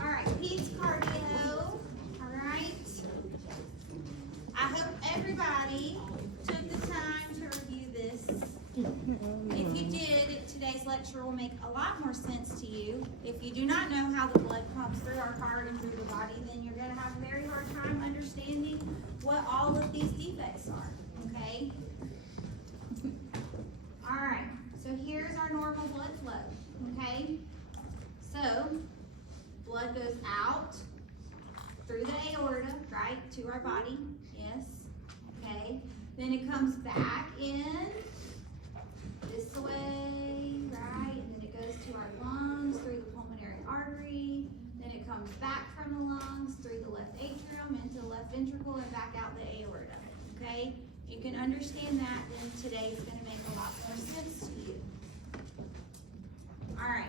All right, Pediatric Cardio. All right. I hope everybody took the time to review this. If you did, today's lecture will make a lot more sense to you. If you do not know how the blood pumps through our heart and through the body, then you're going to have a very hard time understanding what all of these defects are, okay? All right, so here's our normal blood flow, okay? So, blood goes out through the aorta, right, to our body, yes, okay? Then it comes back in this way, right, and then it goes to our lungs through the pulmonary artery, then it comes back from the lungs through the left atrium into the left ventricle and back out the aorta, okay? You can understand that, then today is going to make a lot more sense to you. All right.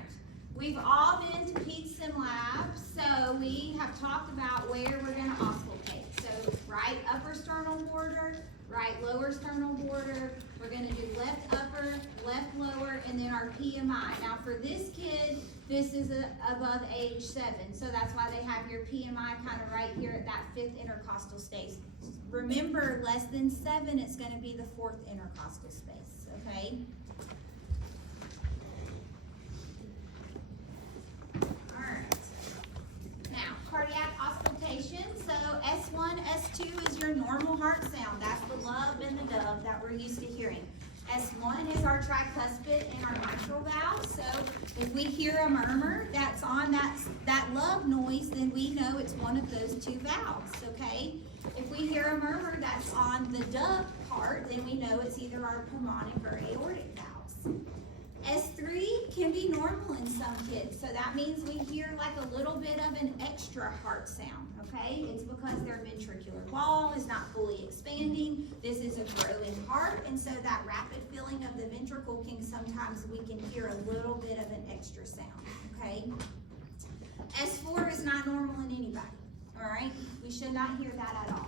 We've all been to Pete's Sim Lab, so we have talked about where we're going to auscultate. So right upper sternal border, right lower sternal border. We're going to do left upper, left lower, and then our PMI. Now for this kid, this is above age 7, so that's why they have your PMI kind of right here at that 5th intercostal space. Remember, less than 7, it's going to be the 4th intercostal space, okay? Cardiac auscultation. So S1, S2 is your normal heart sound. That's the lub and the dub that we're used to hearing. S1 is our tricuspid and our mitral valve. So if we hear a murmur that's on that lub noise, then we know it's one of those 2 valves, okay? If we hear a murmur that's on the dub part, then we know it's either our pulmonic or aortic valves. S3 can be normal in some kids, so that means we hear like a little bit of an extra heart sound, okay? It's because their ventricular wall is not fully expanding. This is a growing heart, and so that rapid filling of the ventricle can sometimes we can hear a little bit of an extra sound, okay? S4 is not normal in anybody, all right? We should not hear that at all.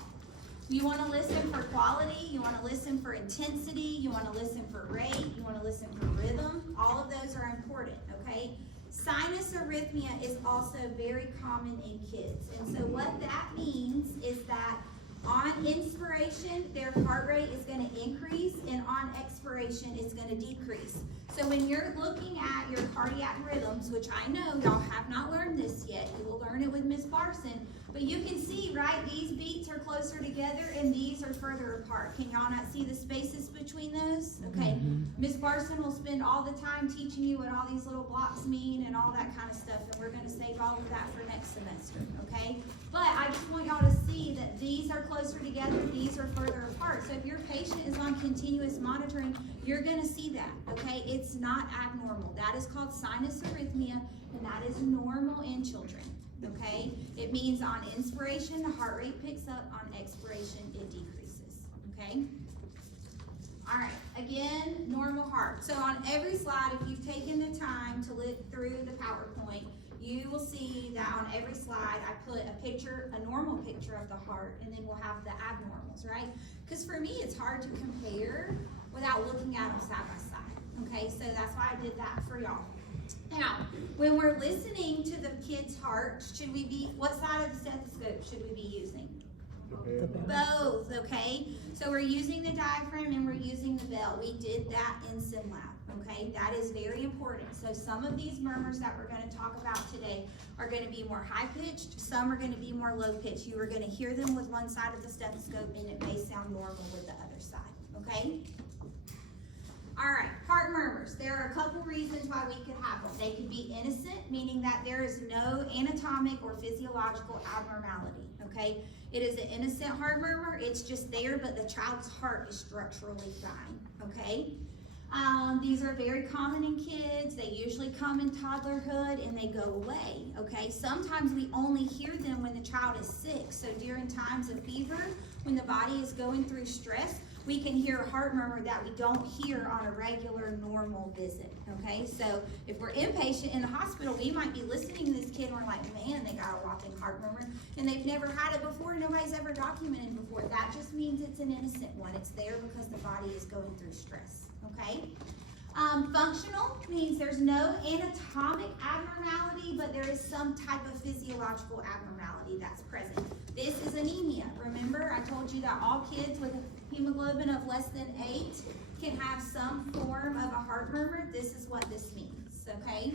You want to listen for quality, you want to listen for intensity, you want to listen for rate, you want to listen for rhythm. All of those are important, okay? Sinus arrhythmia is also very common in kids. And so what that means is that on inspiration, their heart rate is going to increase, and on expiration, it's going to decrease. So when you're looking at your cardiac rhythms, which I know y'all have not learned this yet, you will learn it with Ms. Barson, but you can see, right, these beats are closer together and these are further apart. Can y'all not see the spaces between those? Okay, Ms. Barson will spend all the time teaching you what all these little blocks mean and all that kind of stuff, and we're going to save all of that for next semester, okay? But I just want y'all to see that these are closer together, these are further apart. So if your patient is on continuous monitoring, you're going to see that, okay? It's not abnormal. That is called sinus arrhythmia, and that is normal in children, okay? It means on inspiration, the heart rate picks up. On expiration, it decreases, okay? All right, again, normal heart. So on every slide, if you've taken the time to look through the PowerPoint, you will see that on every slide, I put a picture, a normal picture of the heart, and then we'll have the abnormals, right? Because for me, it's hard to compare without looking at them side by side, okay? So that's why I did that for y'all. Now, when we're listening to the kid's heart, what side of the stethoscope should we be using? Both, okay? So we're using the diaphragm and we're using the bell. We did that in SimLab, okay? That is very important. So some of these murmurs that we're going to talk about today are going to be more high-pitched. Some are going to be more low-pitched. You are going to hear them with one side of the stethoscope and it may sound normal with the other side, okay? All right, heart murmurs. There are a couple reasons why we could have them. They could be innocent, meaning that there is no anatomic or physiological abnormality, okay? It is an innocent heart murmur. It's just there, but the child's heart is structurally fine, okay? These are very common in kids. They usually come in toddlerhood and they go away, okay? Sometimes we only hear them when the child is sick. So during times of fever, when the body is going through stress, we can hear a heart murmur that we don't hear on a regular, normal visit, okay? So if we're inpatient in the hospital, we might be listening to this kid and we're like, man, they got a whopping heart murmur, and they've never had it before, nobody's ever documented before. That just means it's an innocent one. It's there because the body is going through stress, okay? Functional means there's no anatomic abnormality, but there is some type of physiological abnormality that's present. This is anemia. Remember, I told you that all kids with a hemoglobin of less than 8 can have some form of a heart murmur. This is what this means, okay?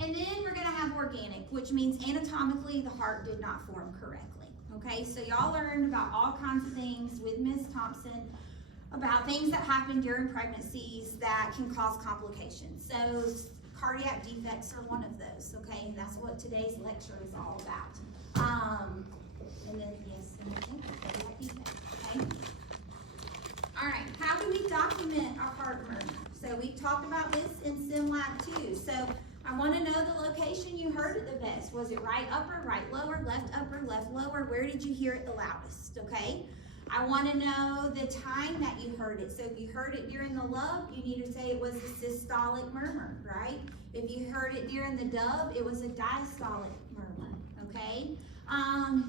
And then we're gonna have organic, which means anatomically the heart did not form correctly, okay? So y'all learned about all kinds of things with Ms. Thompson, about things that happen during pregnancies that can cause complications. So cardiac defects are one of those, okay? And that's what today's lecture is all about. And then, yes, and then cardiac defects, okay? All right, how do we document a heart murmur? So we talked about this in SimLab 2. So I want to know the location you heard it the best. Was it right upper, right lower, left upper, left lower? Where did you hear it the loudest, okay? I want to know the time that you heard it. So if you heard it during the lub, you need to say it was a systolic murmur, right? If you heard it during the dub, it was a diastolic murmur, okay?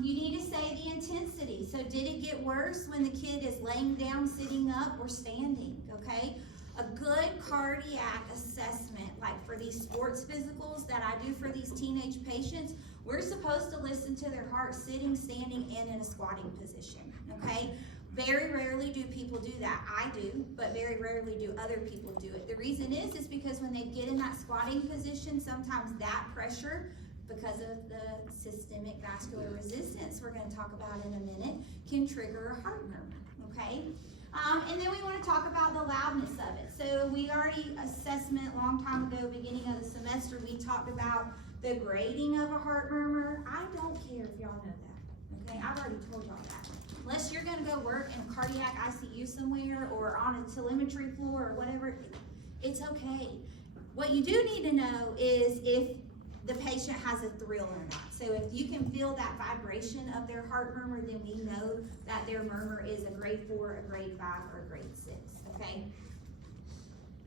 You need to say the intensity. So did it get worse when the kid is laying down, sitting up, or standing, okay? A good cardiac assessment, like for these sports physicals that I do for these teenage patients, we're supposed to listen to their heart sitting, standing, and in a squatting position, okay? Very rarely do people do that. I do, but very rarely do other people do it. The reason is because when they get in that squatting position, sometimes that pressure, because of the systemic vascular resistance we're going to talk about in a minute, can trigger a heart murmur, okay? And then we want to talk about the loudness of it. So we already assessment a long time ago, beginning of the semester, we talked about the grading of a heart murmur. I don't care if y'all know that, okay? I've already told y'all that. Unless you're going to go work in cardiac ICU somewhere or on a telemetry floor or whatever, it's okay. What you do need to know is if the patient has a thrill or not. So if you can feel that vibration of their heart murmur, then we know that their murmur is a grade 4, a grade 5, or a grade 6, okay?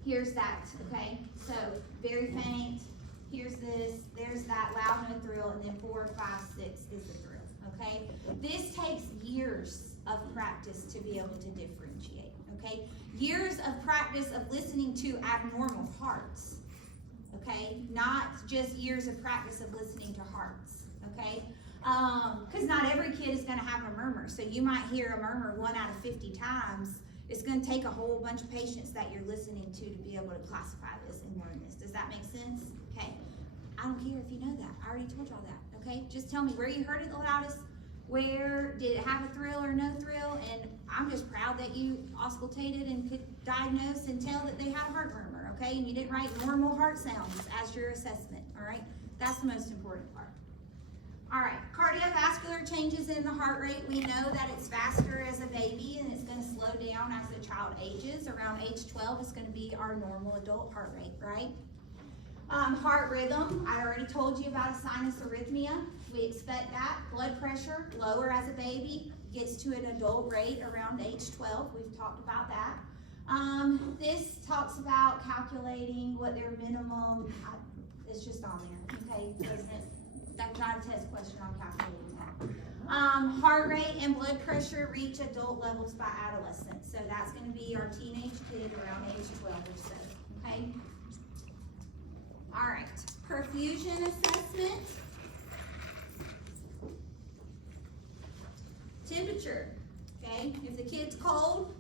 Here's that, okay? So very faint, here's this, there's that loud, no thrill, and then 4, 5, 6 is the thrill, okay? This takes years of practice to be able to differentiate, okay? Years of practice of listening to abnormal hearts. Okay, not just years of practice of listening to hearts, okay? Because not every kid is going to have a murmur. So you might hear a murmur 1 out of 50 times. It's going to take a whole bunch of patients that you're listening to be able to classify this and learn this. Does that make sense? Okay, I don't care if you know that. I already told y'all that, okay? Just tell me where you heard it the loudest, where did it have a thrill or no thrill, and I'm just proud that you auscultated and could diagnose and tell that they had a heart murmur, okay? And you didn't write normal heart sounds as your assessment, all right? That's the most important part. All right, cardiovascular changes in the heart rate. We know that it's faster as a baby and it's gonna slow down as the child ages. Around age 12, it's gonna be our normal adult heart rate, right? Heart rhythm, I already told you about a sinus arrhythmia. We expect that. Blood pressure, lower as a baby, gets to an adult rate around age 12. We've talked about that. This talks about calculating what their minimum, it's just on there, okay? That's not a test question on calculating that. Heart rate and blood pressure reach adult levels by adolescence. So that's gonna be our teenage kid around age 12 or so, okay? All right, perfusion assessment. Temperature, okay? If the kid's cold,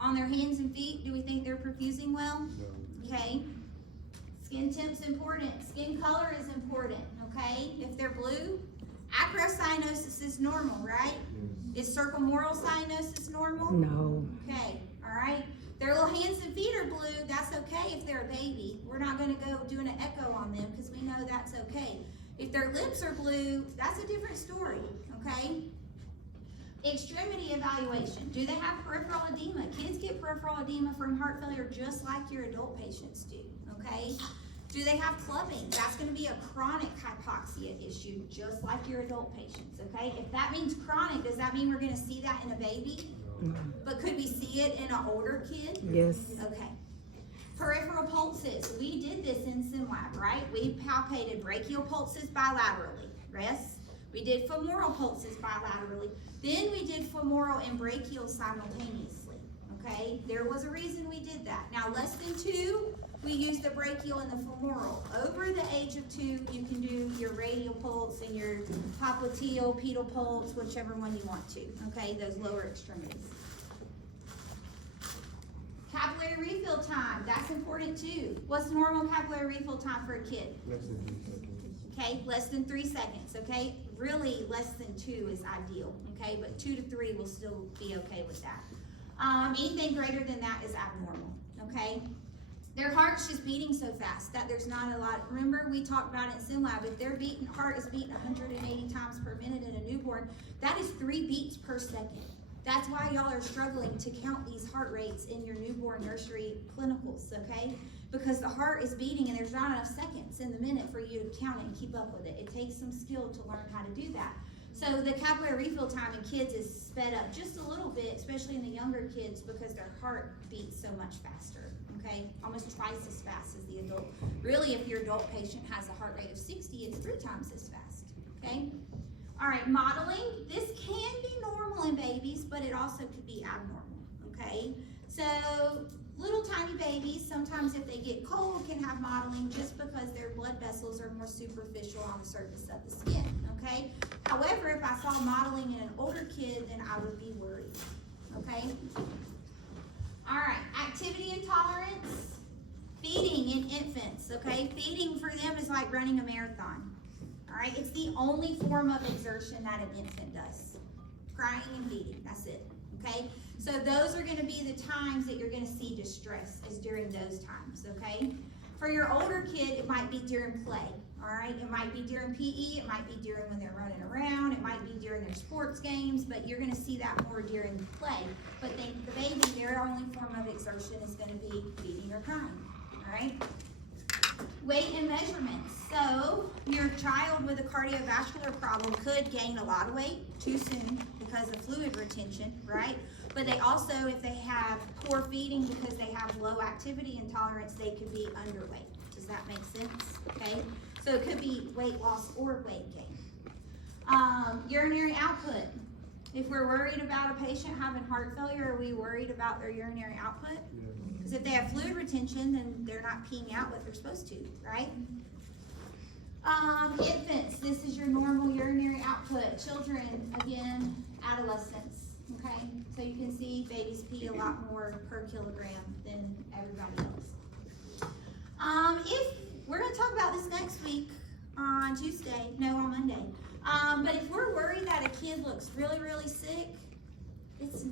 on their hands and feet, do we think they're perfusing well? No. Okay. Skin temp's important. Skin color is important, okay? If they're blue, acrocyanosis is normal, right? Is circummoral cyanosis normal? No. Okay, all right. Their little hands and feet are blue, that's okay if they're a baby. We're not gonna go doing an echo on them because we know that's okay. If their lips are blue, that's a different story, okay? Extremity evaluation. Do they have peripheral edema? Kids get peripheral edema from heart failure just like your adult patients do, okay? Do they have clubbing? That's going to be a chronic hypoxia issue just like your adult patients, okay? If that means chronic, does that mean we're going to see that in a baby? But could we see it in an older kid? Yes. Okay. Peripheral pulses. We did this in SimLab, right? We palpated brachial pulses bilaterally. Yes. We did femoral pulses bilaterally. Then we did femoral and brachial simultaneously. Okay. There was a reason we did that. Now, less than 2, we use the brachial and the femoral. Over the age of 2, you can do your radial pulse and your popliteal, pedal pulse, whichever one you want to. Okay. Those lower extremities. Capillary refill time, that's important too. What's normal capillary refill time for a kid? Less than 3 seconds. Okay, less than 3 seconds, okay? Really, less than 2 is ideal, okay? But 2 to 3 will still be okay with that. Anything greater than that is abnormal, okay? Their heart's just beating so fast that there's not a lot. Remember, we talked about it in SimLab. If their heart is beating 180 times per minute in a newborn, that is 3 beats per second. That's why y'all are struggling to count these heart rates in your newborn nursery clinicals, okay? Because the heart is beating and there's not enough seconds in the minute for you to count it and keep up with it. It takes some skill to learn how to do that. So the capillary refill time in kids is sped up just a little bit, especially in the younger kids, because their heart beats so much faster, okay? Almost twice as fast as the adult. Really, if your adult patient has a heart rate of 60, it's 3 times as fast, okay? All right, modeling. This can be normal in babies, but it also could be abnormal, okay? So little tiny babies, sometimes if they get cold, can have modeling just because their blood vessels are more superficial on the surface of the skin, okay? However, if I saw modeling in an older kid, then I would be worried, okay? All right, activity intolerance, feeding in infants, okay? Feeding for them is like running a marathon. All right, it's the only form of exertion that an infant does. Crying and feeding, that's it, okay? So those are gonna be the times that you're gonna see distress, is during those times, okay? For your older kid, it might be during play, all right? It might be during PE, it might be during when they're running around, it might be during their sports games, but you're gonna see that more during play. But the baby, their only form of exertion is gonna be feeding or crying, all right? Weight and measurements. So your child with a cardiovascular problem could gain a lot of weight too soon because of fluid retention, right? But they also, if they have poor feeding because they have low activity intolerance, they could be underweight. Does that make sense? Okay. So it could be weight loss or weight gain. Urinary output. If we're worried about a patient having heart failure, are we worried about their urinary output? Because if they have fluid retention, then they're not peeing out what they're supposed to, right? Infants, this is your normal urinary output. Children, again, adolescents, okay? So you can see babies pee a lot more per kilogram than everybody else. If we're gonna talk about this next week on Monday. But if we're worried that a kid looks really, really sick, it's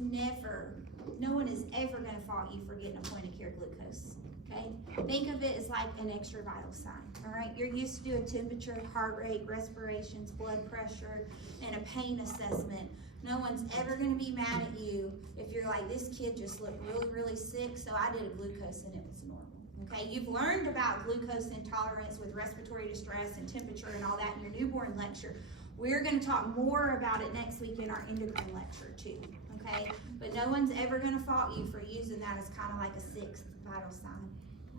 no one is ever gonna fault you for getting a point of care glucose, okay? Think of it as like an extra vital sign, all right? You're used to doing temperature, heart rate, respirations, blood pressure, and a pain assessment. No one's ever gonna be mad at you if you're like, this kid just looked really, really sick, so I did a glucose and it was normal, okay? You've learned about glucose intolerance with respiratory distress and temperature and all that in your newborn lecture. We're gonna talk more about it next week in our endocrine lecture too, okay? But no one's ever gonna fault you for using that as kind of like a 6th vital sign,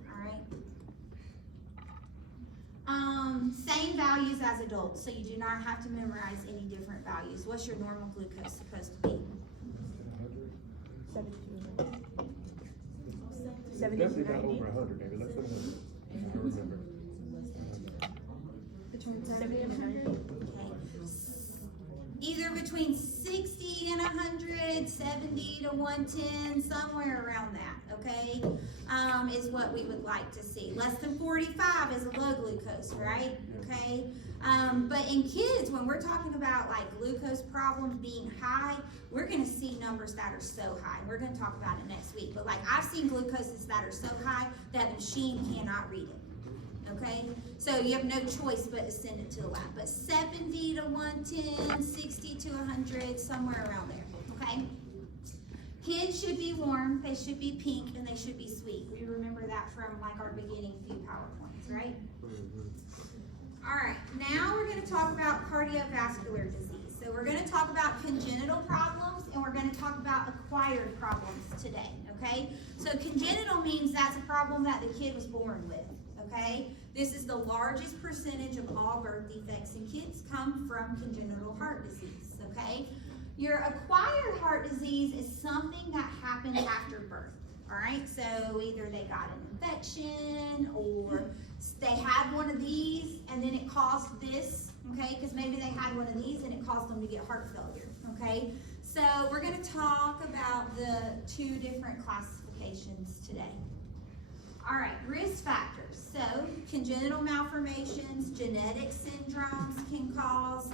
all right? Same values as adults, so you do not have to memorize any different values. What's your normal glucose supposed to be? 70 Definitely to not 90. over 100, maybe less than 100. I remember. Between 70 and 100. Okay. Either between 60 and 100, 70 to 110, somewhere around that, okay, is what we would like to see. Less than 45 is a low glucose, right? Okay. But in kids, when we're talking about like glucose problems being high, we're going to see numbers that are so high. We're going to talk about it next week. But like I've seen glucoses that are so high that the machine cannot read it. okay? So you have no choice but to send it to the lab. But 70 to 110, 60 to 100, somewhere around there, okay? Kids should be warm, they should be pink, and they should be sweet. We remember that from like our beginning few PowerPoints, right? All right, now we're gonna talk about cardiovascular disease. So we're gonna talk about congenital problems, and we're gonna talk about acquired problems today, okay? So congenital means that's a problem that the kid was born with, okay? This is the largest percentage of all birth defects in kids come from congenital heart disease, okay? Your acquired heart disease is something that happened after birth, all right? So either they got an infection or they had one of these and then it caused this, okay? Because maybe they had one of these and it caused them to get heart failure, okay? So we're gonna talk about the two different classifications today. All right, risk factors. So congenital malformations, genetic syndromes can cause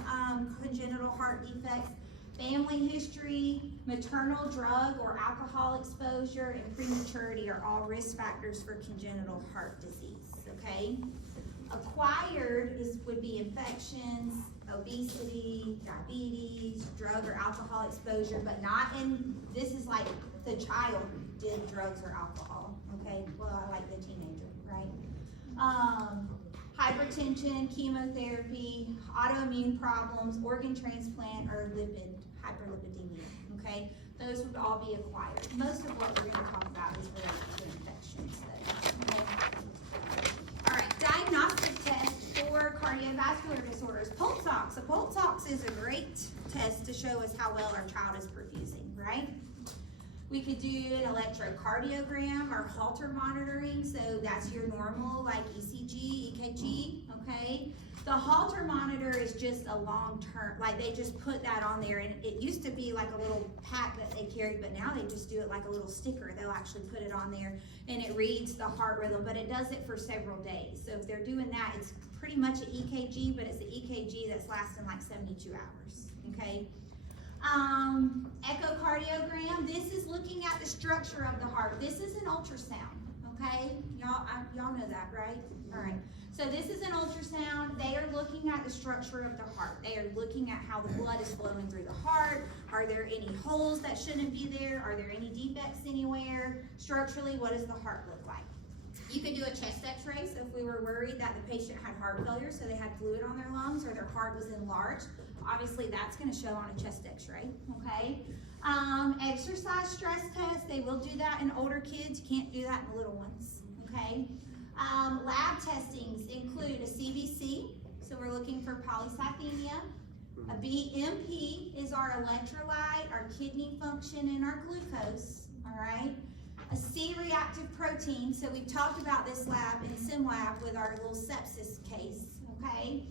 congenital heart defects. Family history, maternal drug or alcohol exposure, and prematurity are all risk factors for congenital heart disease, okay? Acquired would be infections, obesity, diabetes, drug or alcohol exposure, but not in, this is like the child did drugs or alcohol, okay? Well, I like the teenager, right? Hypertension, chemotherapy, autoimmune problems, organ transplant, or hyperlipidemia, okay? Those would all be acquired. Most of what we're gonna talk about is related to infections, though, okay? All right, diagnostic tests for cardiovascular disorders. Pulse ox. A pulse ox is a great test to show us how well our child is perfusing, right? We could do an electrocardiogram or Holter monitoring, so that's your normal like ECG, EKG, okay? The Holter monitor is just a long-term, like they just put that on there, and it used to be like a little pack that they carried, but now they just do it like a little sticker. They'll actually put it on there and it reads the heart rhythm, but it does it for several days. So if they're doing that, it's pretty much an EKG, but it's an EKG that's lasting like 72 hours, okay? Echocardiogram, this is looking at the structure of the heart. This is an ultrasound, okay? Y'all know that, right? All right. So this is an ultrasound. They are looking at the structure of the heart. They are looking at how the blood is flowing through the heart. Are there any holes that shouldn't be there? Are there any defects anywhere? Structurally, what does the heart look like? You could do a chest x-ray, so if we were worried that the patient had heart failure, so they had fluid on their lungs or their heart was enlarged, obviously that's gonna show on a chest x-ray, okay? Exercise stress test, they will do that in older kids. You can't do that in the little ones, okay? Lab testings include a CBC, so we're looking for polycythemia. A BMP is our electrolyte, our kidney function, and our glucose, all right? A C-reactive protein, so we've talked about this lab in SimLab with our little sepsis case, okay?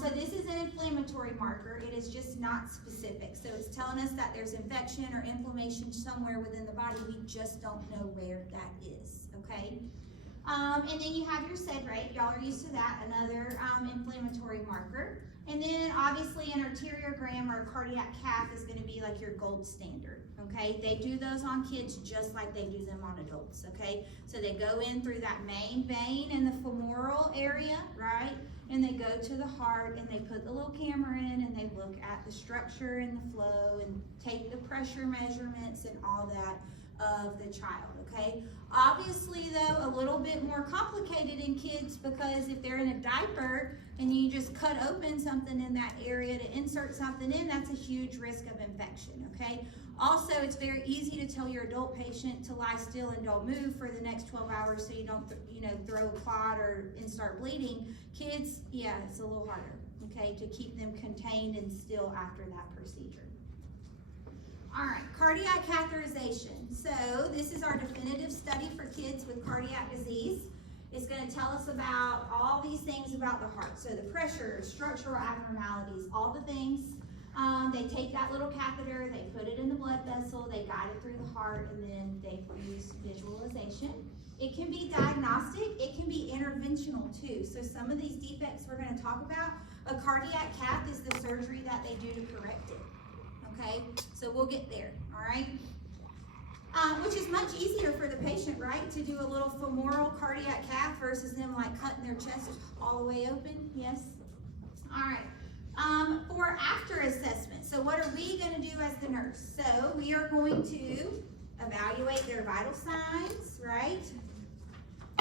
So this is an inflammatory marker. It is just not specific. So it's telling us that there's infection or inflammation somewhere within the body. We just don't know where that is, okay? And then you have your SED rate. Y'all are used to that, another inflammatory marker. And then obviously an arteriogram or a cardiac cath is gonna be like your gold standard, okay? They do those on kids just like they do them on adults, okay? So they go in through that main vein in the femoral area, right? And they go to the heart and they put the little camera in and they look at the structure and the flow and take the pressure measurements and all that of the child, okay? Obviously though, a little bit more complicated in kids because if they're in a diaper and you just cut open something in that area to insert something in, that's a huge risk of infection, okay? Also, it's very easy to tell your adult patient to lie still and don't move for the next 12 hours so you don't, throw a clot and start bleeding. Kids, yeah, it's a little harder, okay, to keep them contained and still after that procedure. All right, cardiac catheterization. So this is our definitive study for kids with cardiac disease. It's going to tell us about all these things about the heart. So the pressure, structural abnormalities, all the things. They take that little catheter, they put it in the blood vessel, they guide it through the heart, and then they use visualization. It can be diagnostic, it can be interventional too. So some of these defects we're going to talk about, a cardiac cath is the surgery that they do to correct it. Okay, so we'll get there, all right? which is much easier for the patient, right? To do a little femoral cardiac cath versus them like cutting their chest all the way open, yes? All right, for after assessment, so what are we gonna do as the nurse? So we are going to evaluate their vital signs, right?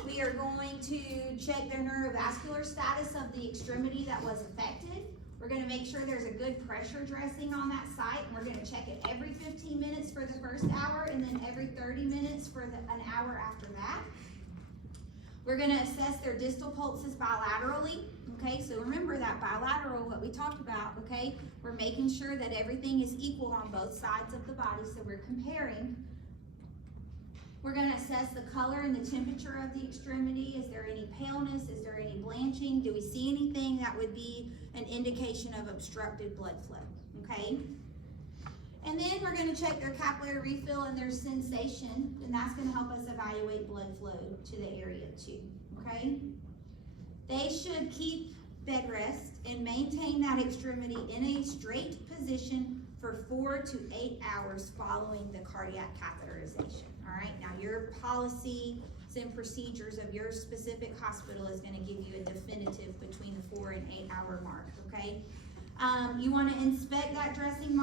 We are going to check their neurovascular status of the extremity that was affected. We're gonna make sure there's a good pressure dressing on that site, and we're gonna check it every 15 minutes for the first hour, and then every 30 minutes for an hour after that. We're gonna assess their distal pulses bilaterally, okay? So remember that bilateral, what we talked about, okay? We're making sure that everything is equal on both sides of the body, so we're comparing. We're gonna assess the color and the temperature of the extremity. Is there any paleness? Is there any blanching? Do we see anything that would be an indication of obstructed blood flow, okay? And then we're gonna check their capillary refill and their sensation, and that's gonna help us evaluate blood flow to the area too, okay? They should keep bed rest and maintain that extremity in a straight position for 4 to 8 hours following the cardiac catheterization. All right, now your policies and procedures of your specific hospital is going to give you a definitive between the 4 and 8 hour mark, okay? You want to inspect that dressing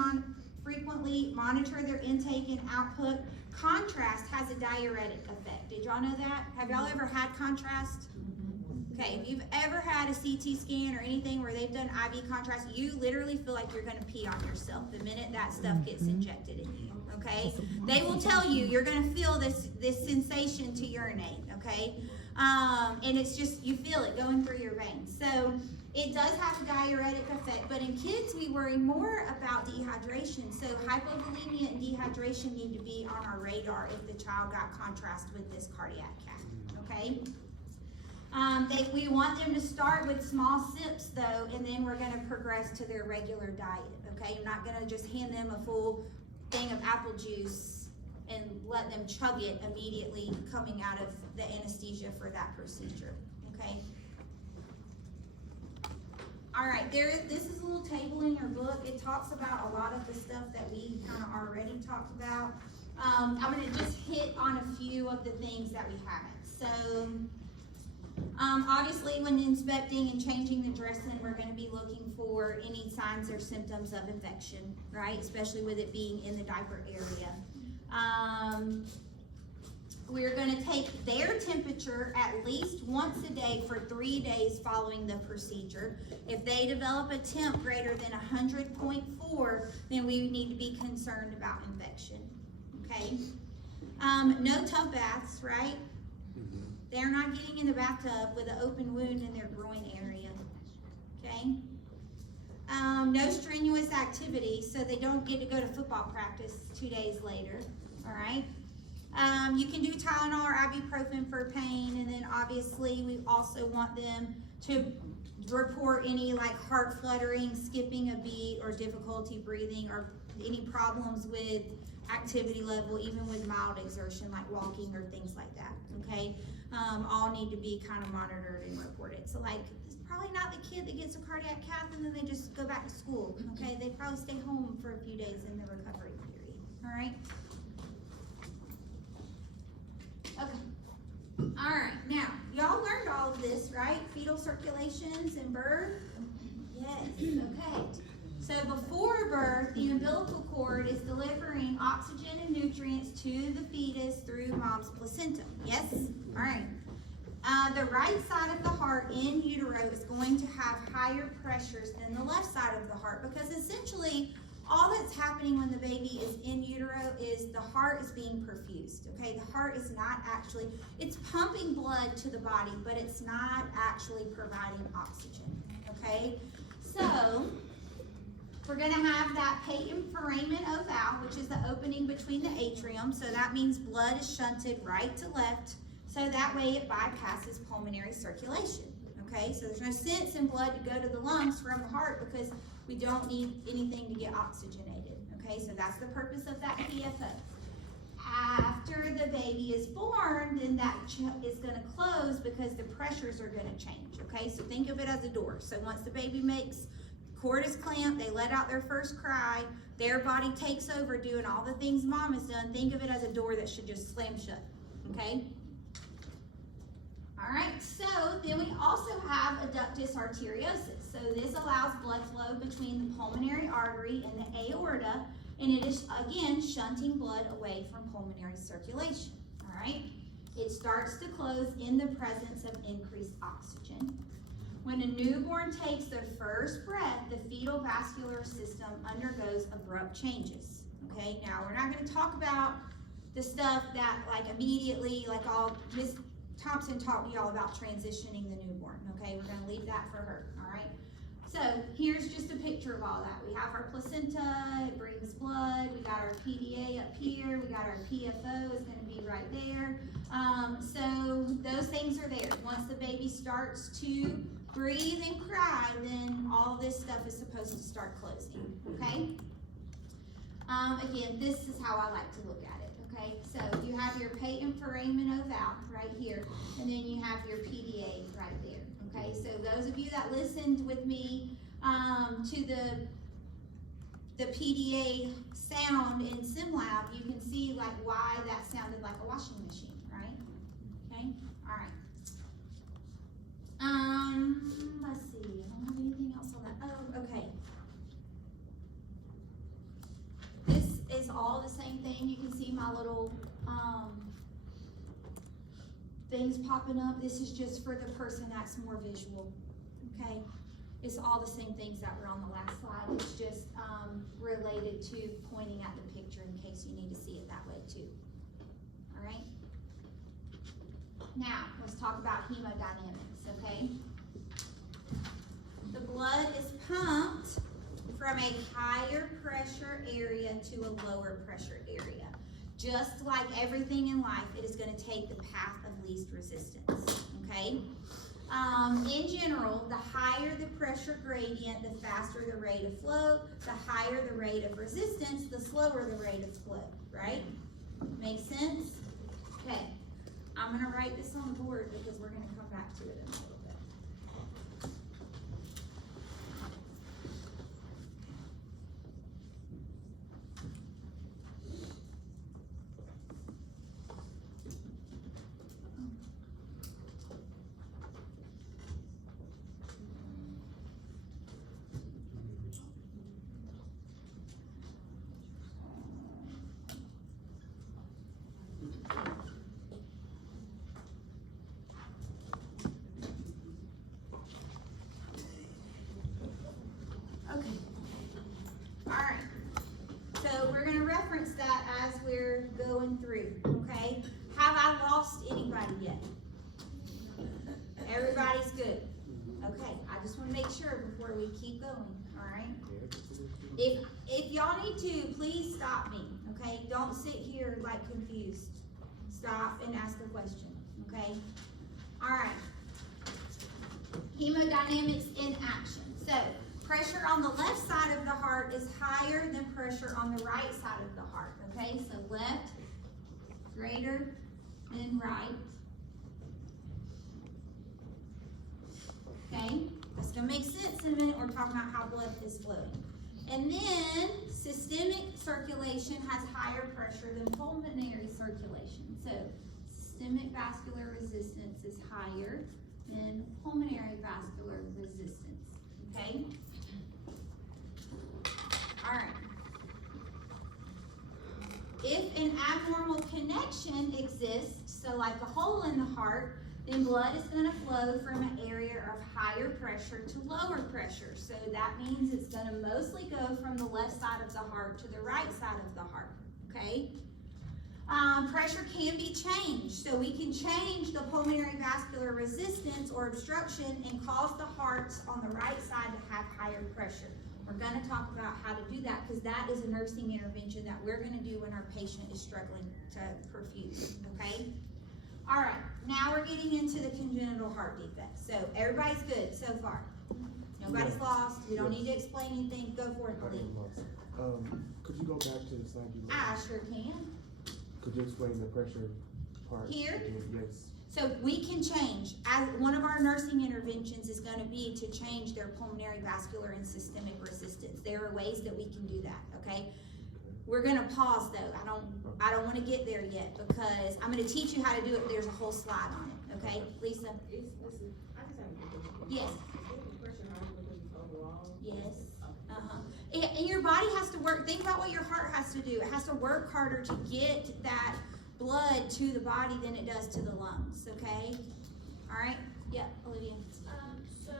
frequently, monitor their intake and output. Contrast has a diuretic effect. Did y'all know that? Have y'all ever had contrast? Okay, if you've ever had a CT scan or anything where they've done IV contrast, you literally feel like you're gonna pee on yourself the minute that stuff gets injected in you, okay? They will tell you, you're gonna feel this sensation to urinate, okay? And it's just, you feel it going through your veins. So it does have a diuretic effect, but in kids, we worry more about dehydration. So hypovolemia and dehydration need to be on our radar if the child got contrast with this cardiac cath, okay? We want them to start with small sips though, and then we're gonna progress to their regular diet, okay? You're not gonna just hand them a full thing of apple juice and let them chug it immediately coming out of the anesthesia for that procedure, okay? All right, this is a little table in your book. It talks about a lot of the stuff that we kind of already talked about. I'm gonna just hit on a few of the things that we haven't. So, obviously when inspecting and changing the dressing, we're gonna be looking for any signs or symptoms of infection, right? Especially with it being in the diaper area. We're gonna take their temperature at least once a day for 3 days following the procedure. If they develop a temp greater than 100.4, then we need to be concerned about infection, okay? No tub baths, right? They're not getting in the bathtub with an open wound in their groin area, okay? No strenuous activity, so they don't get to go to football practice 2 days later, all right? You can do Tylenol or ibuprofen for pain, and then obviously we also want them to report any like heart fluttering, skipping a beat, or difficulty breathing, or any problems with activity level, even with mild exertion like walking or things like that, okay? All need to be kind of monitored and reported. So like, it's probably not the kid that gets a cardiac cath and then they just go back to school, okay? They probably stay home for a few days in the recovery period, all right? Okay, all right, now, y'all learned all of this, right? Fetal circulations and birth? Yes, okay. So before birth, the umbilical cord is delivering oxygen and nutrients to the fetus through mom's placenta, yes? All right. The right side of the heart in utero is going to have higher pressures than the left side of the heart because essentially all that's happening when the baby is in utero is the heart is being perfused, okay? The heart is not actually, it's pumping blood to the body, but it's not actually providing oxygen, okay? So, we're gonna have that patent foramen ovale, which is the opening between the atrium, so that means blood is shunted right to left, so that way it bypasses pulmonary circulation, okay? So there's no sense in blood to go to the lungs from the heart because we don't need anything to get oxygenated, okay? So that's the purpose of that PFO. After the baby is born, then that is gonna close because the pressures are gonna change, okay? So think of it as a door. So once the baby makes cord is clamped, they let out their first cry, their body takes over doing all the things mom has done. Think of it as a door that should just slam shut, okay? All right, so then we also have adductus arteriosus. So this allows blood flow between the pulmonary artery and the aorta, and it is, again, shunting blood away from pulmonary circulation, all right? It starts to close in the presence of increased oxygen. When a newborn takes their first breath, the fetal vascular system undergoes abrupt changes, okay? Now, we're not gonna talk about the stuff that, like, immediately, like Miss Thompson taught y'all about transitioning the newborn, okay? We're gonna leave that for her, all right? So here's just a picture of all that. We have our placenta, it brings blood, we got our PDA up here, we got our PFO is gonna be right there. So those things are there. Once the baby starts to breathe and cry, then all this stuff is supposed to start closing, okay? Again, this is how I like to look at it, okay? So you have your patent foramen ovale right here, and then you have your PDA right there, okay? So those of you that listened with me to the PDA sound in SimLab, you can see like why that sounded like a washing machine, right? Okay, all right. Let's see, I don't have anything else on that. Oh, okay. This is all the same thing. You can see my little things popping up. This is just for the person that's more visual, okay? It's all the same things that were on the last slide. It's just related to pointing at the picture in case you need to see it that way too, all right? Now, let's talk about hemodynamics, okay? The blood is pumped from a higher pressure area to a lower pressure area. Just like everything in life, it is going to take the path of least resistance, okay? In general, the higher the pressure gradient, the faster the rate of flow. The higher the rate of resistance, the slower the rate of flow, right? Make sense? Okay. I'm going to write this on the board because we're going to come back to it in a little bit. Reference that as we're going through, okay? Have I lost anybody yet? Everybody's good. Okay, I just want to make sure before we keep going, all right? If y'all need to, please stop me, okay? Don't sit here like confused. Stop and ask a question, okay? All right. Hemodynamics in action. So, pressure on the left side of the heart is higher than pressure on the right side of the heart, okay? So left greater than right. Okay, that's gonna make sense in a minute. We're talking about how blood is flowing. And then systemic circulation has higher pressure than pulmonary circulation. So systemic vascular resistance is higher than pulmonary vascular resistance, okay? All right. If an abnormal connection exists, so like a hole in the heart, then blood is going to flow from an area of higher pressure to lower pressure. So that means it's going to mostly go from the left side of the heart to the right side of the heart, okay? Pressure can be changed. So we can change the pulmonary vascular resistance or obstruction and cause the hearts on the right side to have higher pressure. We're going to talk about how to do that because that is a nursing intervention that we're going to do when our patient is struggling to perfuse, okay? All right, now we're getting into the congenital heart defect. So everybody's good so far. Nobody's lost. We don't need to explain anything. Go for it, Malik. Could you go back to the slide you I sure can. Could you explain the pressure part? Here? Yes. So we can change, as one of our nursing interventions is gonna be to change their pulmonary, vascular, and systemic resistance. There are ways that we can do that, okay? We're gonna pause though, I don't wanna get there yet, because I'm gonna teach you how to do it, there's a whole slide on it, okay? Lisa? I just have a question. Yes. Is the pressure higher because it's overall? Yes. And your body has to work, think about what your heart has to do. It has to work harder to get that blood to the body than it does to the lungs, okay? All right? Yeah, Olivia. So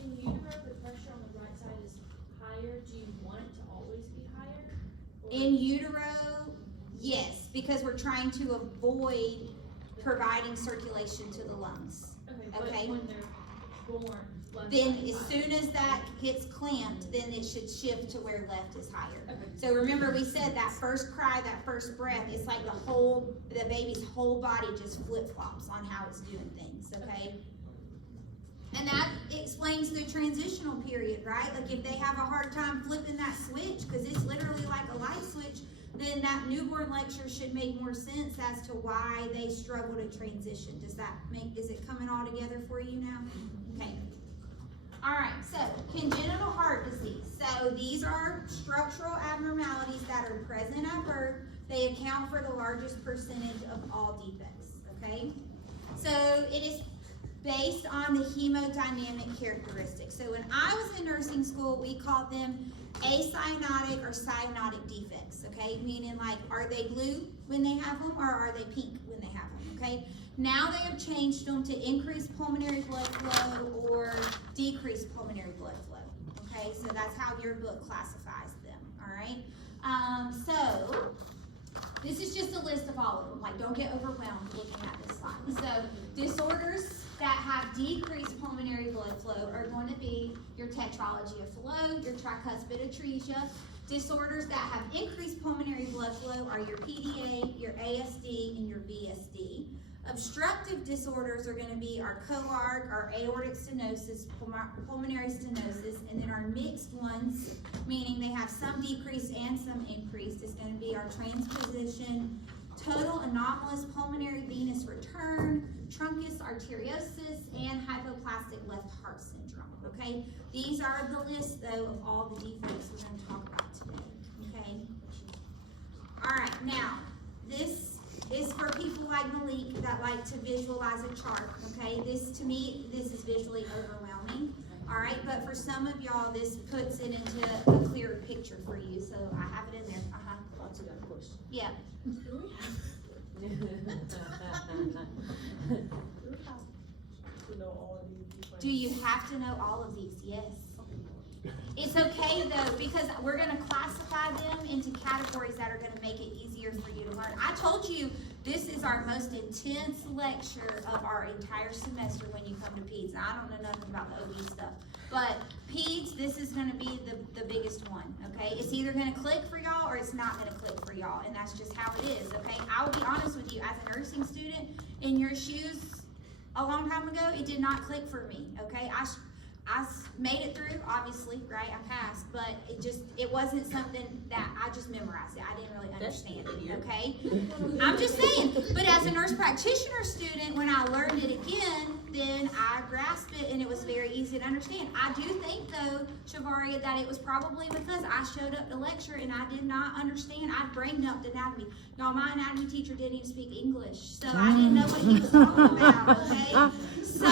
in utero, the pressure on the right side is higher. Do you want it to always be higher? Or- In utero, yes, because we're trying to avoid providing circulation to the lungs. Okay, but Okay. when they're born, left Then side is as higher. soon as that gets clamped, then it should shift to where left is higher. Okay. So remember, we said that first cry, that first breath, it's like the baby's whole body just flip-flops on how it's doing things, okay? And that explains the transitional period, right? Like if they have a hard time flipping that switch, because it's literally like a light switch, then that newborn lecture should make more sense as to why they struggle to transition. Is it coming all together for you now? Okay. All right, so congenital heart disease. So these are structural abnormalities that are present at birth. They account for the largest percentage of all defects, okay? So it is based on the hemodynamic characteristics. So when I was in nursing school, we called them acyanotic or cyanotic defects, okay? Meaning like, are they blue when they have them or are they pink when they have them, okay? Now they have changed them to increased pulmonary blood flow or decreased pulmonary blood flow, okay? So that's how your book classifies them, all right? So this is just a list of all of them. Like, don't get overwhelmed looking at this slide. So disorders that have decreased pulmonary blood flow are going to be your tetralogy of Fallot, your tricuspid atresia. Disorders that have increased pulmonary blood flow are your PDA, your ASD, and your VSD. Obstructive disorders are going to be our coarc, our aortic stenosis, pulmonary stenosis, and then our mixed ones, meaning they have some decrease and some increase, is going to be our transposition, total anomalous pulmonary venous return, truncus arteriosus, and hypoplastic left heart syndrome, okay? These are the list, though, of all the defects we're going to talk about today, okay? All right, now, this is for people like Malik that like to visualize a chart, okay? To me, this is visually overwhelming, all right? But for some of y'all, this puts it into a clearer picture for you, so I have it in there, I also got a question. Yeah. Do we have to know all of these different? Do you have to know all of these? Yes. It's okay though, because we're gonna classify them into categories that are gonna make it easier for you to learn. I told you, this is our most intense lecture of our entire semester when you come to PEDS. Now, I don't know nothing about the OB stuff, but PEDS, this is gonna be the biggest one, okay? It's either gonna click for y'all or it's not gonna click for y'all, and that's just how it is, okay? I will be honest with you, as a nursing student, in your shoes, a long time ago, it did not click for me, okay? I made it through, obviously, right? I passed, but it wasn't something that I just memorized it. I didn't really understand it, okay? I'm just saying, but as a nurse practitioner student, when I learned it again, then I grasped it and it was very easy to understand. I do think though, Shavaria, that it was probably because I showed up to lecture and I did not understand. I brain dumped anatomy. Y'all, my anatomy teacher didn't even speak English, so I didn't know what he was talking about, okay? So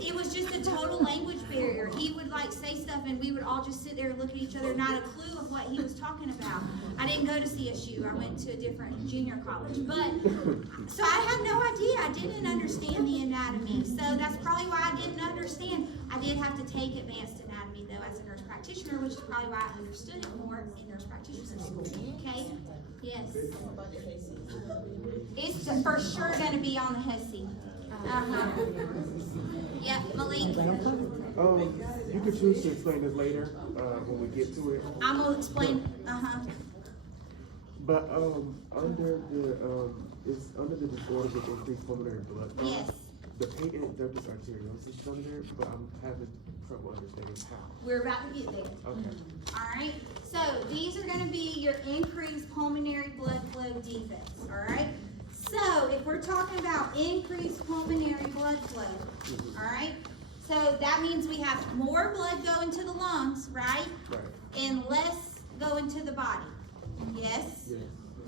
it was just a total language barrier. He would like say stuff and we would all just sit there and look at each other, not a clue of what he was talking about. I didn't go to CSU. I went to a different junior college. So I had no idea. I didn't understand the anatomy. So that's probably why I didn't understand. I did have to take advanced anatomy though as a nurse practitioner, which is probably why I understood it more in nurse practitioner school. Okay? Yes. It's for sure going to be on the HESI. Yep, Malik. You can choose to explain this later, when we get to it. I'm going to explain, But, under the disorder with increased pulmonary blood flow. Yes. The patent ductus arteriosus is under there, but I'm having trouble understanding how. We're about to get there. Okay. All right, so these are going to be your increased pulmonary blood flow defects, all right? So if we're talking about increased pulmonary blood flow, all right? So that means we have more blood going to the lungs, right? Right. And less going to the body. Yes? Yeah.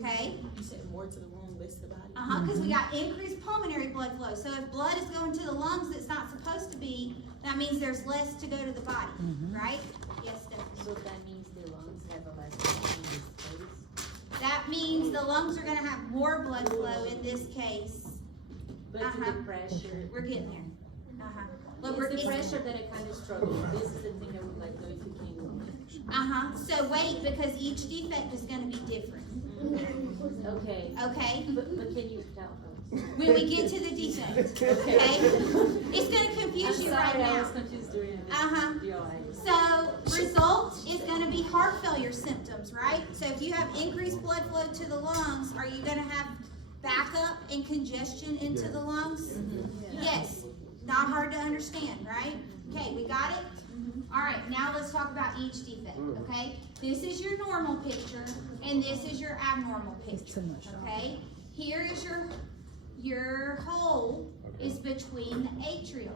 Okay? You said more to the room, less to the body. Because we got increased pulmonary blood flow. So if blood is going to the lungs that's not supposed to be, that means there's less to go to the body, right? Yes, Stephanie? So that means the lungs have a less in this case? That means the lungs are gonna have more blood flow in this case. But Uh-huh. the pressure, We're getting there. Look, it's the pressure that I kind of struggle with. This is the thing I would like to know if you can. So wait, because each defect is gonna be different, Okay, okay? but can you tell us? When we get to the defect, okay? It's gonna confuse you right I'm sorry, I was now. confused during this. Uh-huh. So, result is gonna be heart failure symptoms, right? So if you have increased blood flow to the lungs, are you gonna have backup and congestion into Yeah. the lungs? Yes, not hard to understand, right? Okay, we got it? All right, now let's talk about each defect, okay? This is your normal picture, and this is your abnormal picture, okay? Here is your hole is between the atrium,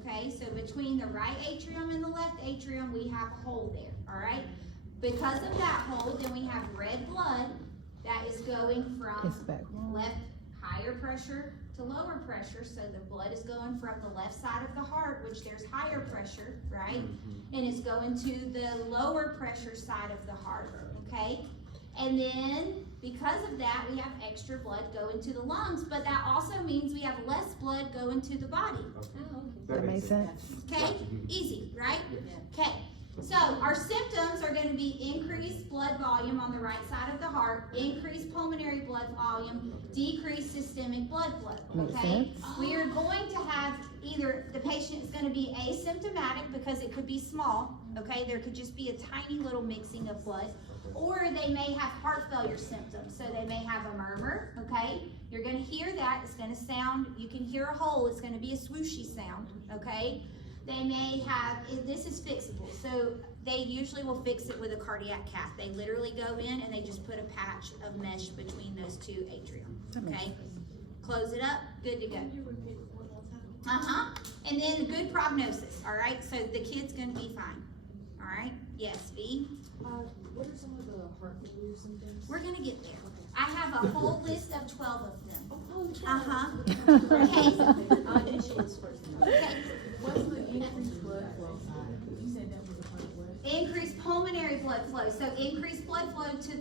okay? So between the right atrium and the left atrium, we have a hole there, all right? Because of that hole, then we have red blood that is going from left higher pressure to lower pressure. So the blood is going from the left side of the heart, which there's higher pressure, right? And it's going to the lower pressure side of the heart, okay? And then because of that, we have extra blood going to the lungs, but that also means we have less blood going to the body, That makes sense. okay? Easy, right? Okay, so our symptoms are gonna be increased blood volume on the right side of the heart, increased pulmonary blood volume, decreased systemic blood flow, okay? We are going to have either the patient is gonna be asymptomatic because it could be small, okay? There could just be a tiny little mixing of blood, or they may have heart failure symptoms. So they may have a murmur, okay? You're gonna hear that, it's gonna sound, you can hear a hole, it's gonna be a swooshy sound, okay? They may have, this is fixable, so they usually will fix it with a cardiac cath. They literally go in and they just put a patch of mesh between those two atrium, okay? Close it up, good to go. Can you repeat it one more time? And then good prognosis, all right? So the kid's gonna be fine, all right? Yes, V? What are some of the heart failure symptoms? We're gonna get there. I have a whole list of 12 of them. Oh, Okay, initials first. okay. What's the increased blood flow side? You said that was a part of what? Increased pulmonary blood flow, so increased blood flow to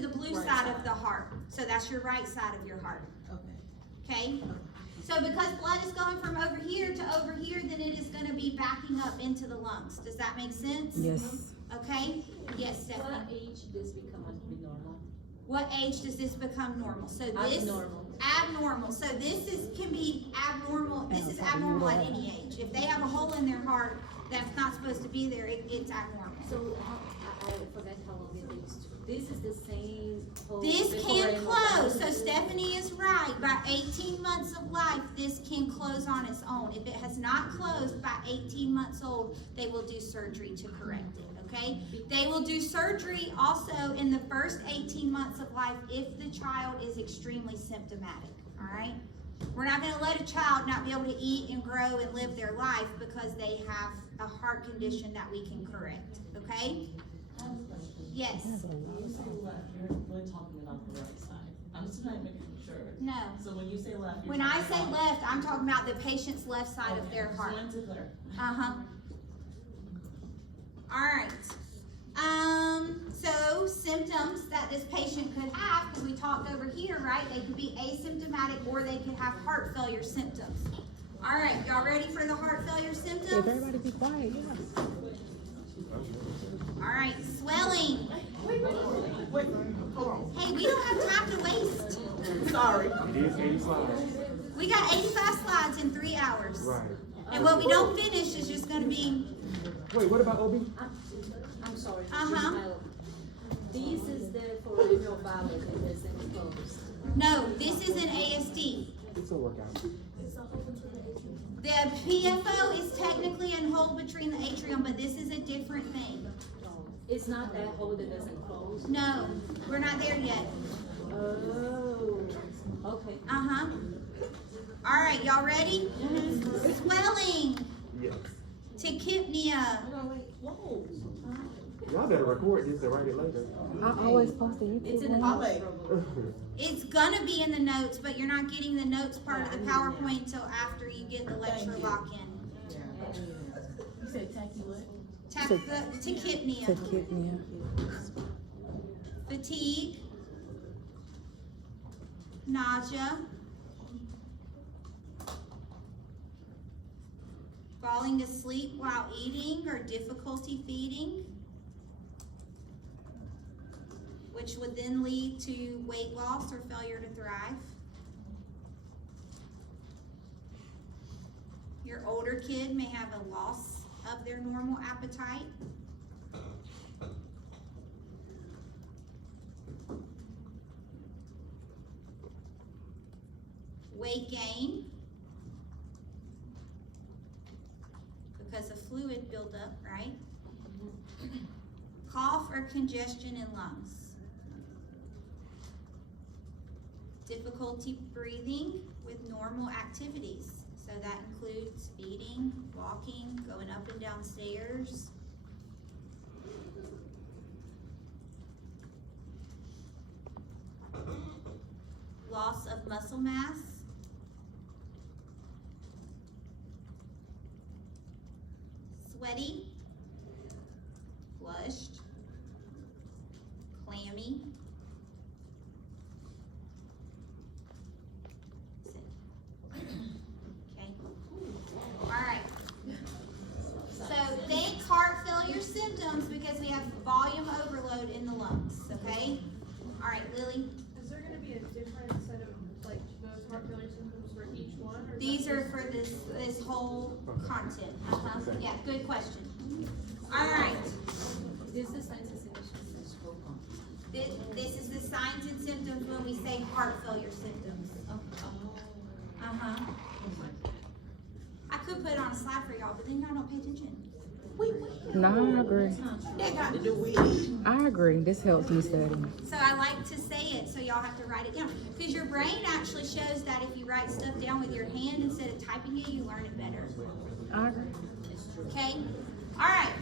the blue Right side side. of the heart. So that's your right side of your heart, Okay. okay? So because blood is going from over here to over here, then it is gonna be backing up into the lungs. Does that make sense? Yes. Okay? Yes, What Stephanie. age this become normal? What age does this become normal? So this. Abnormal. Abnormal. So this can be abnormal. This is abnormal at any age. If they have a hole in their heart that's not supposed to be there, it's abnormal. So I forgot how long it takes. This is the same whole. This before can close. hemodialysis? So Stephanie is right. By 18 months of life, this can close on its own. If it has not closed by 18 months old, they will do surgery to correct it. Okay? They will do surgery also in the first 18 months of life if the child is extremely symptomatic. All right? We're not going to let a child not be able to eat and grow and live their life because they have a heart condition that we can correct. Okay? Yes. When you say left, we're talking about the right side. I'm just trying to make sure. No. So when you say left, you're When I talking say about- left, I'm talking about the patient's left side of their Okay, heart. just wanted to clarify. Uh-huh. All right. So symptoms that this patient could have, because we talked over here, right? They could be asymptomatic or they could have heart failure symptoms. All right, y'all ready for the heart failure If symptoms? everybody be quiet, yeah. All right, swelling. Wait, hold on. Hey, we don't have time to waste. Sorry. It is 85. We got 85 slides in 3 hours. Right. And what we don't finish is just gonna be, Wait, what about OB? I'm sorry. Uh-huh. This is the foraminal valve that is enclosed. no, this is an ASD. It's a workout. The PFO is technically a hole between the atrium, but this is a different thing. No, It's not that hole that doesn't close? No, we're not there yet. Oh, okay. Uh-huh. All right, y'all ready? Swelling, Yes. tachypnea, Whoa. Y'all better record this and write it later. I always post the YouTube It's in the link. hallway. it's gonna be in the notes, but you're not getting the notes part of the PowerPoint until after you get the lecture lock-in. You said tacky what? Tachypnea, Tachypnea. fatigue, nausea, falling asleep while eating or difficulty feeding, which would then lead to weight loss or failure to thrive. Your older kid may have a loss of their normal appetite. Weight gain because of fluid buildup, right? Cough or congestion in lungs. Difficulty breathing with normal activities. So that includes eating, walking, going up and down stairs. Loss of muscle mass. Sweaty, flushed, clammy. Okay. All right. So think heart failure symptoms because we have volume overload in the lungs. Okay. All right, Lily. Is there gonna be a different set of, like, those heart failure symptoms for each one, or? is These that are just- for this whole content. Yeah, good question. All right. This is signs and symptoms of stroke. This is the signs and symptoms when we say heart failure symptoms. Uh-huh. I could put it on a slide for y'all, but then y'all don't pay attention. No, I agree. I agree. This helps me study. So I like to say it, so y'all have to write it down. Because your brain actually shows that if you write stuff down with your hand instead of typing it, you learn it better. I agree. Okay? All right.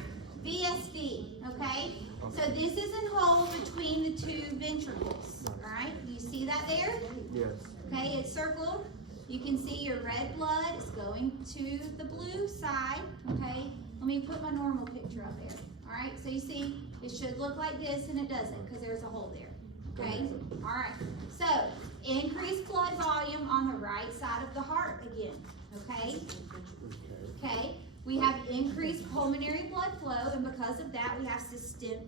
VSD, okay? So this is in hole between the two ventricles. All right? Do you see that there? Yes. Okay, it's circled. You can see your red blood is going to the blue side, okay? Let me put my normal picture up there. All right, so you see, it should look like this and it doesn't because there's a hole there, okay? All right, so increased blood volume on the right side of the heart again, okay? Okay, we have increased pulmonary blood flow, and because of that, we have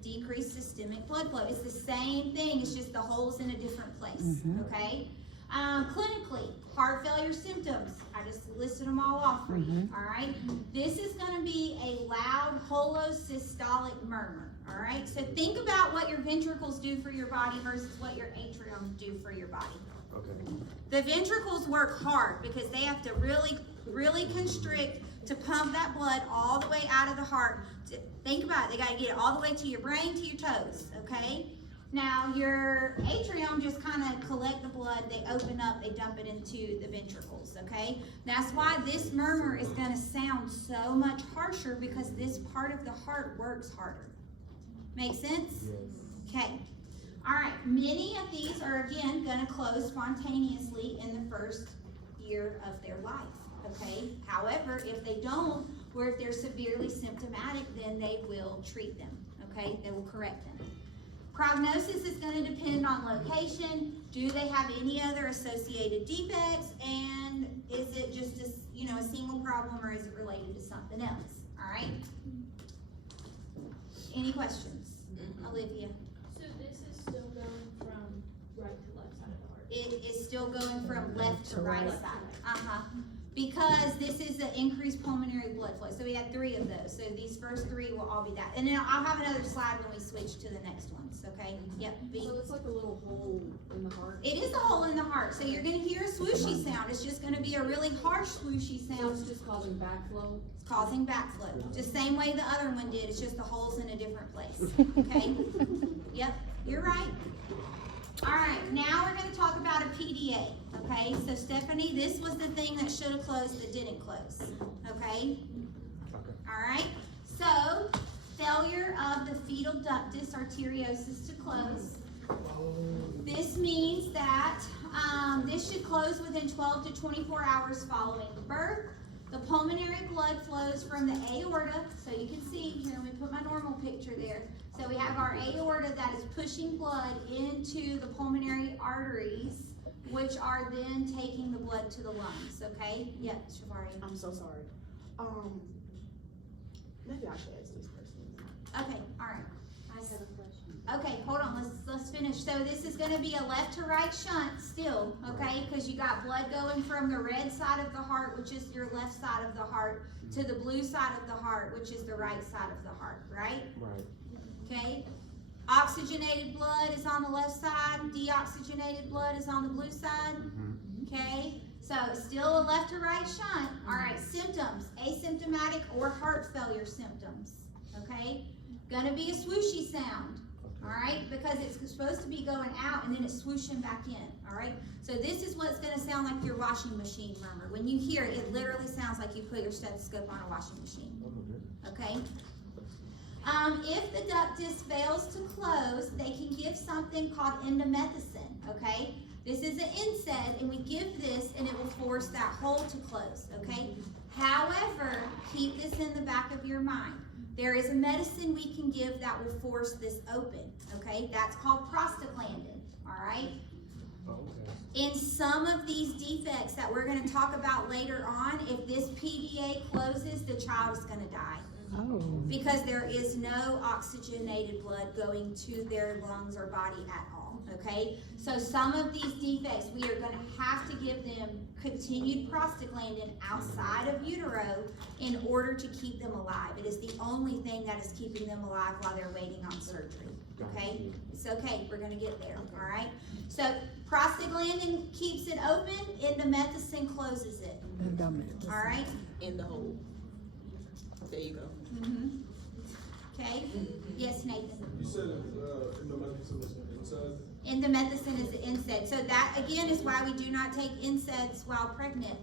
decreased systemic blood flow. It's the same thing, it's just the hole's in a different place, okay? Clinically, heart failure symptoms. I just listed them all off for you, all right? This is gonna be a loud holosystolic murmur, all right? So think about what your ventricles do for your body versus what your atrium do for your body. Okay. The ventricles work hard because they have to really constrict to pump that blood all the way out of the heart. Think about it, they gotta get it all the way to your brain, to your toes, okay? Now, your atrium just kind of collect the blood, they open up, they dump it into the ventricles, okay? That's why this murmur is gonna sound so much harsher because this part of the heart works harder. Make sense? Yes. Okay. All right, many of these are, again, gonna close spontaneously in the first year of their life, okay? However, if they don't, or if they're severely symptomatic, then they will treat them, okay? They will correct them. Prognosis is going to depend on location. Do they have any other associated defects? And is it just a single problem, or is it related to something else? All right. Any questions? Olivia? So this is still going from right to left side of the heart? It is still going from left to right side. because this is the increased pulmonary blood flow. So we had 3 of those. So these first 3 will all be that. And then I'll have another slide when we switch to the next ones, okay? Yep, B. So it's like a little hole in the heart. It is a hole in the heart. So you're gonna hear a swooshy sound. It's just gonna be a really harsh swooshy So sound. it's just causing backflow. It's causing backflow. Just same way the other one did. It's just the hole's in a different place, okay? Yep, you're right. All right, now we're gonna talk about a PDA, okay? So Stephanie, this was the thing that should have closed that didn't close, okay? Okay. All right, so failure of the fetal ductus arteriosus to close. This means that this should close within 12 to 24 hours following birth. The pulmonary blood flows from the aorta, so you can see here, let me put my normal picture there. So we have our aorta that is pushing blood into the pulmonary arteries, which are then taking the blood to the lungs, okay? Yep, Shavari. I'm so sorry. Maybe I should ask this person. Okay, all right. I have a question. Okay, hold on, let's finish. So this is gonna be a left to right shunt still, okay? Because you got blood going from the red side of the heart, which is your left side of the heart, to the blue side of the heart, which is the right side of the heart, right? Right. Okay? Oxygenated blood is on the left side, deoxygenated blood is on the blue side, okay? So it's still a left to right shunt. All right, symptoms, asymptomatic or heart failure symptoms, okay? Gonna be a swooshy sound. All right, because it's supposed to be going out and then it's swooshing back in, all right? So this is what it's gonna sound like your washing machine murmur. When you hear it, it literally sounds like you put your stethoscope on a washing machine, okay? If the ductus fails to close, they can give something called indomethacin, okay? This is an NSAID, and we give this and it will force that hole to close, okay? However, keep this in the back of your mind. There is a medicine we can give that will force this open, okay? That's called prostaglandin, all right? Okay. In some of these defects that we're gonna talk about later on, if this PDA closes, the child is gonna die. Oh. Because there is no oxygenated blood going to their lungs or body at all, okay? So some of these defects, we are gonna have to give them continued prostaglandin outside of utero in order to keep them alive. It is the only thing that is keeping them alive while they're waiting on surgery, okay? It's okay, we're gonna get there, all right? So prostaglandin keeps it open, indomethacin closes it, all right? In the hole. There you go. Okay, yes, Nathan? You said indomethacin is inside? Indomethacin is the NSAID. So that, again, is why we do not take NSAIDs while pregnant.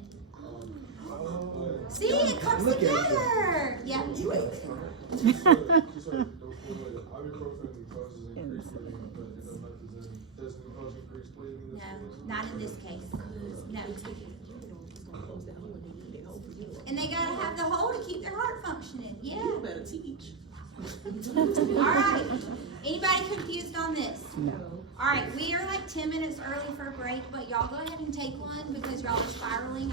See, it comes together. Yeah. You ate it. You said ibuprofen causes increased bleeding, but indomethacin doesn't cause increased bleeding? No, not in this case. No. And they gotta have the hole to keep their heart functioning. Yeah. You better teach. All right. Anybody confused on this? No. All right, we are like 10 minutes early for a break, but y'all go ahead and take one because y'all are spiraling.